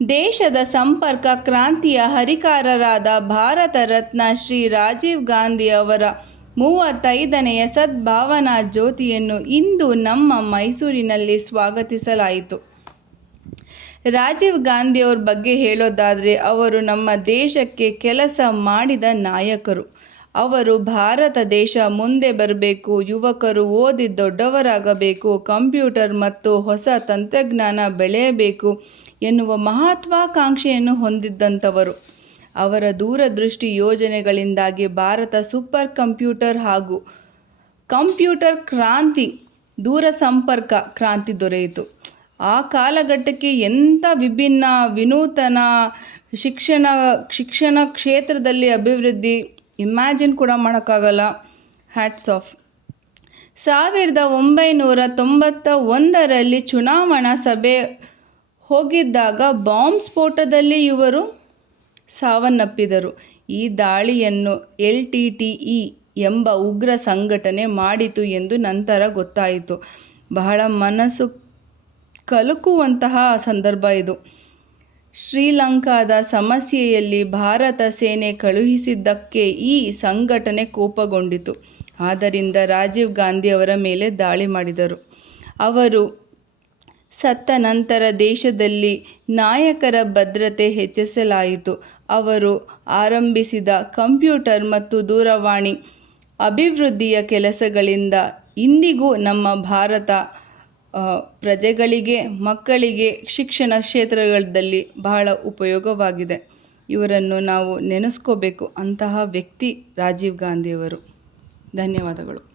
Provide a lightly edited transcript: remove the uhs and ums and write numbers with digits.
ದೇಶದ ಸಂಪರ್ಕ ಕ್ರಾಂತಿಯ ಹರಿಕಾರರಾದ ಭಾರತ ರತ್ನ ಶ್ರೀ ರಾಜೀವ್ ಗಾಂಧಿ ಅವರ 35ನೆಯ ಸದ್ಭಾವನಾ ಜ್ಯೋತಿಯನ್ನು ಇಂದು ನಮ್ಮ ಮೈಸೂರಿನಲ್ಲಿ ಸ್ವಾಗತಿಸಲಾಯಿತು. ರಾಜೀವ್ ಗಾಂಧಿಯವ್ರ ಬಗ್ಗೆ ಹೇಳೋದಾದರೆ, ಅವರು ನಮ್ಮ ದೇಶಕ್ಕೆ ಕೆಲಸ ಮಾಡಿದ ನಾಯಕರು. ಅವರು ಭಾರತ ದೇಶ ಮುಂದೆ ಬರಬೇಕು, ಯುವಕರು ಓದಿ ದೊಡ್ಡವರಾಗಬೇಕು, ಕಂಪ್ಯೂಟರ್ ಮತ್ತು ಹೊಸ ತಂತ್ರಜ್ಞಾನ ಬೆಳೆಯಬೇಕು ಎನ್ನುವ ಮಹತ್ವಾಕಾಂಕ್ಷೆಯನ್ನು ಹೊಂದಿದ್ದಂಥವರು. ಅವರ ದೂರದೃಷ್ಟಿ ಯೋಜನೆಗಳಿಂದಾಗಿ ಭಾರತ ಸೂಪರ್ ಕಂಪ್ಯೂಟರ್ ಹಾಗೂ ಕಂಪ್ಯೂಟರ್ ಕ್ರಾಂತಿ, ದೂರ ಸಂಪರ್ಕ ಕ್ರಾಂತಿ ದೊರೆಯಿತು. ಆ ಕಾಲಘಟ್ಟಕ್ಕೆ ಎಂಥ ವಿನೂತನ ಶಿಕ್ಷಣ ಕ್ಷೇತ್ರದಲ್ಲಿ ಅಭಿವೃದ್ಧಿ ಇಮ್ಯಾಜಿನ್ ಕೂಡ ಮಾಡೋಕ್ಕಾಗಲ್ಲ. Hats off. 1991ರಲ್ಲಿ ಚುನಾವಣಾ ಸಭೆ ಹೋಗಿದ್ದಾಗ ಬಾಂಬ್ ಸ್ಫೋಟದಲ್ಲಿ ಇವರು ಸಾವನ್ನಪ್ಪಿದರು. ಈ ದಾಳಿಯನ್ನು LTTE ಎಂಬ ಉಗ್ರ ಸಂಘಟನೆ ಮಾಡಿತು ಎಂದು ನಂತರ ಗೊತ್ತಾಯಿತು. ಬಹಳ ಮನಸ್ಸು ಕಲಕುವಂತಹ ಸಂದರ್ಭ ಇದು. ಶ್ರೀಲಂಕಾದ ಸಮಸ್ಯೆಯಲ್ಲಿ ಭಾರತ ಸೇನೆ ಕಳುಹಿಸಿದ್ದಕ್ಕೆ ಈ ಸಂಘಟನೆ ಕೋಪಗೊಂಡಿತು. ಆದ್ದರಿಂದ ರಾಜೀವ್ ಗಾಂಧಿ ಅವರ ಮೇಲೆ ದಾಳಿ ಮಾಡಿದರು. ಅವರು ಸತ್ತ ನಂತರ ದೇಶದಲ್ಲಿ ನಾಯಕರ ಭದ್ರತೆ ಹೆಚ್ಚಿಸಲಾಯಿತು. ಅವರು ಆರಂಭಿಸಿದ ಕಂಪ್ಯೂಟರ್ ಮತ್ತು ದೂರವಾಣಿ ಅಭಿವೃದ್ಧಿಯ ಕೆಲಸಗಳಿಂದ ಇಂದಿಗೂ ನಮ್ಮ ಭಾರತ ಪ್ರಜೆಗಳಿಗೆ, ಮಕ್ಕಳಿಗೆ ಶಿಕ್ಷಣ ಕ್ಷೇತ್ರಗಳಲ್ಲಿ ಬಹಳ ಉಪಯೋಗವಾಗಿದೆ. ಇವರನ್ನು ನಾವು ನೆನೆಸ್ಕೋಬೇಕು. ಅಂತಹ ವ್ಯಕ್ತಿ ರಾಜೀವ್ ಗಾಂಧಿಯವರು. ಧನ್ಯವಾದಗಳು.